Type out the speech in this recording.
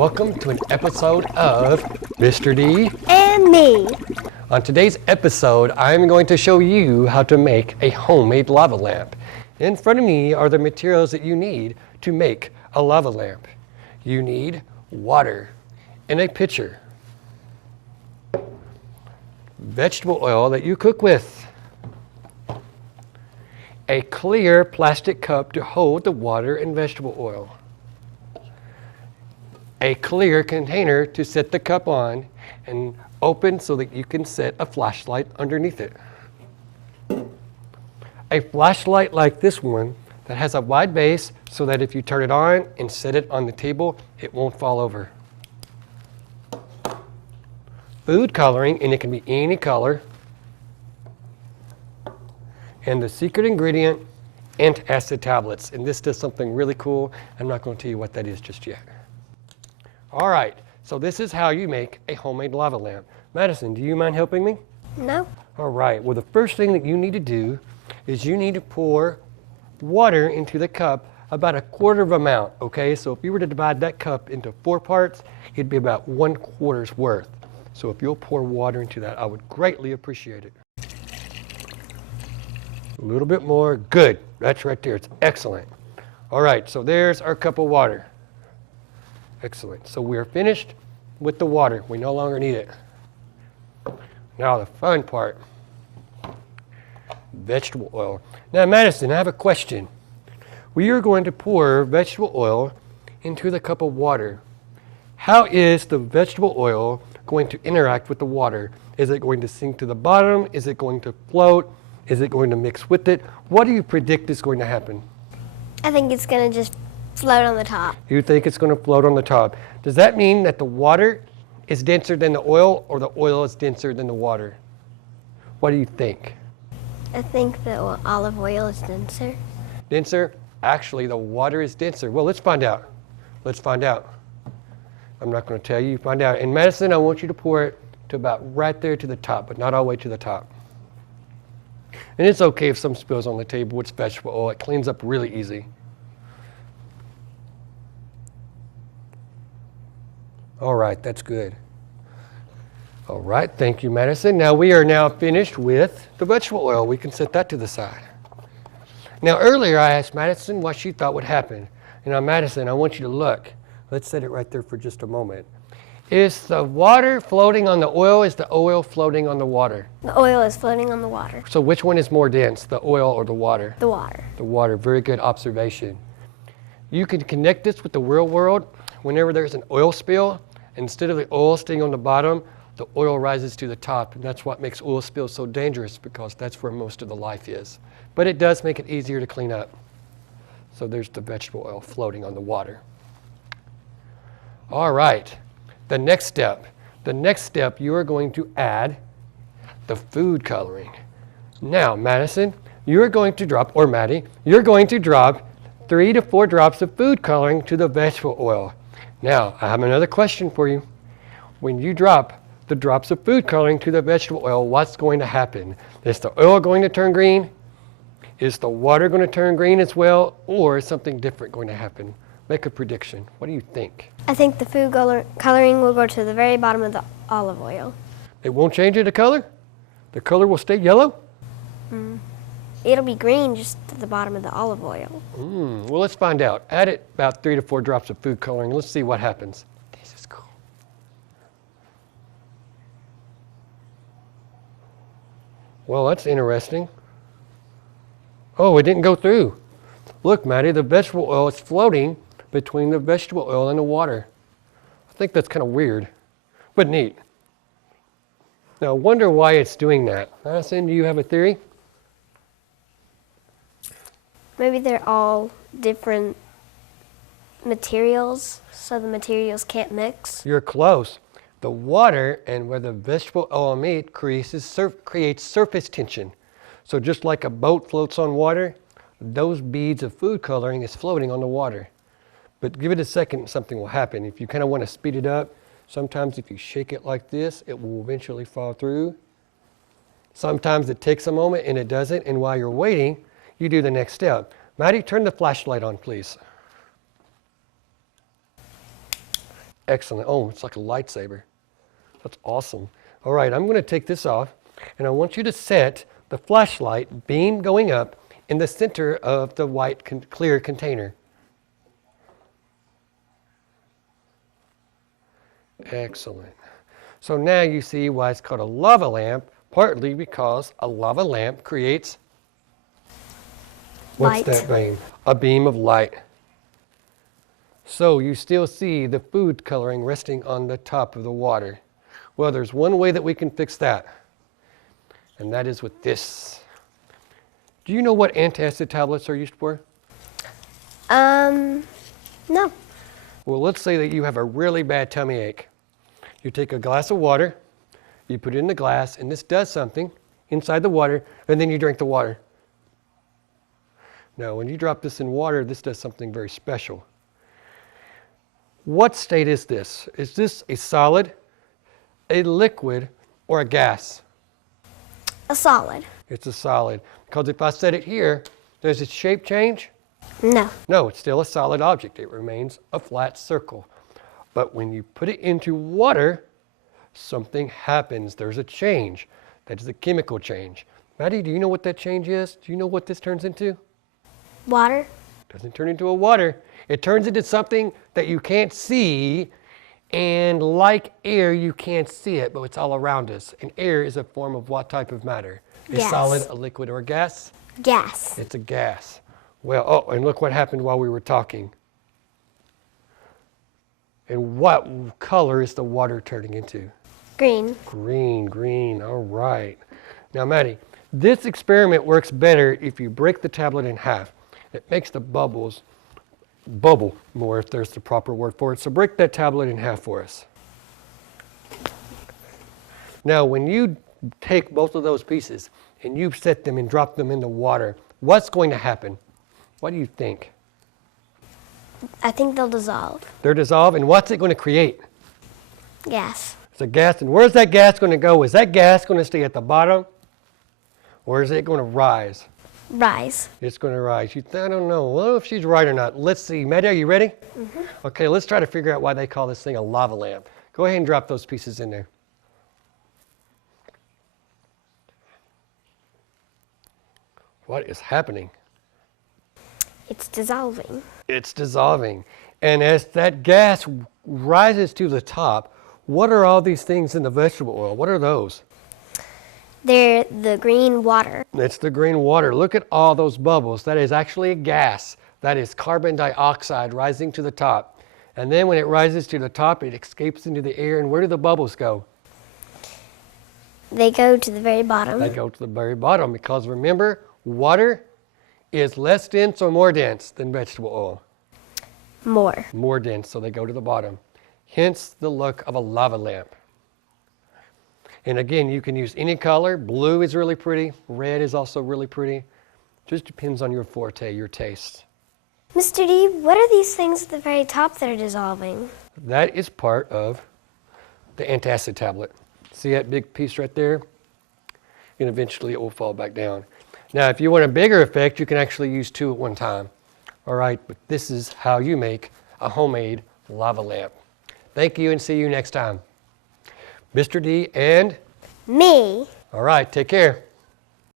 Welcome to an episode of Mr. D and me. On today's episode, I'm going to show you how to make a homemade lava lamp. In front of me are the materials that you need to make a lava lamp. You need water in a pitcher, vegetable oil that you cook with, a clear plastic cup to hold the water and vegetable oil, a clear container to set the cup on and open so that you can set a flashlight underneath it. A flashlight like this one that has a wide base so that if you turn it on and set it on the table, it won't fall over. Food coloring, and it can be any color. And the secret ingredient, antacid tablets. And this does something really cool. I'm not going to tell you what that is just yet. All right, so this is how you make a homemade lava lamp. Madison, do you mind helping me? No. All right, well, the first thing that you need to do is you need to pour water into the cup about a quarter of amount, okay? So if you were to divide that cup into 4 parts, it'd be about 1/4's worth. So if you'll pour water into that, I would greatly appreciate it. A little bit more. Good. That's right there. It's excellent. All right, so there's our cup of water. Excellent. So we're finished with the water. We no longer need it. Now the fun part, vegetable oil. Now Madison, I have a question. We are going to pour vegetable oil into the cup of water. How is the vegetable oil going to interact with the water? Is it going to sink to the bottom? Is it going to float? Is it going to mix with it? What do you predict is going to happen? I think it's going to just float on the top. You think it's going to float on the top. Does that mean that the water is denser than the oil, or the oil is denser than the water? What do you think? I think the olive oil is denser. Denser? Actually, the water is denser. Well, let's find out. Let's find out. I'm not going to tell you. Find out. In Madison, I want you to pour it to about right there to the top, but not all the way to the top. And it's okay if some spills on the table. It's vegetable oil. It cleans up really easy. All right, that's good. All right, thank you, Madison. Now we are now finished with the vegetable oil. We can set that to the side. Now earlier I asked Madison what she thought would happen. And now Madison, I want you to look. Let's set it right there for just a moment. Is the water floating on the oil? Is the oil floating on the water? The oil is floating on the water. So which one is more dense, the oil or the water? The water. The water, very good observation. You can connect this with the real world. Whenever there's an oil spill, instead of the oil staying on the bottom, the oil rises to the top, and that's what makes oil spills so dangerous, because that's where most of the life is. But it does make it easier to clean up. So there's the vegetable oil floating on the water. All right, the next step. The next step, you are going to add the food coloring. Now, Madison, you're going to drop, or Maddie, you're going to drop 3 to 4 drops of food coloring to the vegetable oil. Now, I have another question for you. When you drop the drops of food coloring to the vegetable oil, what's going to happen? Is the oil going to turn green? Is the water going to turn green as well? Or is something different going to happen? Make a prediction. What do you think? I think the food coloring will go to the very bottom of the olive oil. It won't change it to color? The color will stay yellow? It'll be green just at the bottom of the olive oil. Well, let's find out. Add it about 3 to 4 drops of food coloring. Let's see what happens. This is cool. Well, that's interesting. Oh, it didn't go through. Look, Maddie, the vegetable oil is floating between the vegetable oil and the water. I think that's kind of weird, but neat. Now, I wonder why it's doing that. Madison, do you have a theory? Maybe they're all different materials, so the materials can't mix. You're close. The water and where the vegetable oil meet creates surface tension. So just like a boat floats on water, those beads of food coloring is floating on the water. But give it a second, something will happen. If you kind of want to speed it up, sometimes if you shake it like this, it will eventually fall through. Sometimes it takes a moment and it doesn't, and while you're waiting, you do the next step. Maddie, turn the flashlight on, please. Excellent. Oh, it's like a lightsaber. That's awesome. All right, I'm going to take this off, and I want you to set the flashlight beam going up in the center of the white clear container. Excellent. So now you see why it's called a lava lamp, partly because a lava lamp creates, what's Light. that beam? A beam of light. So you still see the food coloring resting on the top of the water. Well, there's one way that we can fix that, and that is with this. Do you know what antacid tablets are used for? No. Well, let's say that you have a really bad tummy ache. You take a glass of water, you put it in the glass, and this does something inside the water, and then you drink the water. Now, when you drop this in water, this does something very special. What state is this? Is this a solid, a liquid, or a gas? A solid. It's a solid. Because if I set it here, does its shape change? No. No, it's still a solid object. It remains a flat circle. But when you put it into water, something happens. There's a change. That is a chemical change. Maddie, do you know what that change is? Do you know what this turns into? Water. It doesn't turn into a water. It turns into something that you can't see, and like air, you can't see it, but it's all around us. And air is a form of what type of matter? A Gas. solid, a liquid, or a gas? Gas. It's a gas. Well, oh, and look what happened while we were talking. And what color is the water turning into? Green. Green, green, all right. Now, Maddie, this experiment works better if you break the tablet in half. It makes the bubbles bubble more, if there's the proper word for it. So break that tablet in half for us. Now, when you take both of those pieces and you set them and drop them in the water, what's going to happen? What do you think? I think they'll dissolve. They're dissolved, and what's it going to create? Gas. It's a gas, and where's that gas going to go? Is that gas going to stay at the bottom, or is it going to rise? Rise. It's going to rise. I don't know. Well, if she's right or not. Let's see. Maddie, are you ready? Mm-hmm. Okay, let's try to figure out why they call this thing a lava lamp. Go ahead and drop those pieces in there. What is happening? It's dissolving. It's dissolving. And as that gas rises to the top, what are all these things in the vegetable oil? What are those? They're the green water. It's the green water. Look at all those bubbles. That is actually a gas. That is carbon dioxide rising to the top. And then when it rises to the top, it escapes into the air. And where do the bubbles go? They go to the very bottom. They go to the very bottom, because remember, water is less dense or more dense than vegetable oil? More. More dense, so they go to the bottom. Hence the look of a lava lamp. And again, you can use any color. Blue is really pretty. Red is also really pretty. Just depends on your forte, your taste. Mr. D, what are these things at the very top that are dissolving? That is part of the antacid tablet. See that big piece right there? And eventually it will fall back down. Now, if you want a bigger effect, you can actually use two at one time. All right, but this is how you make a homemade lava lamp. Thank you, and see you next time. Mr. D and Me. all right, take care.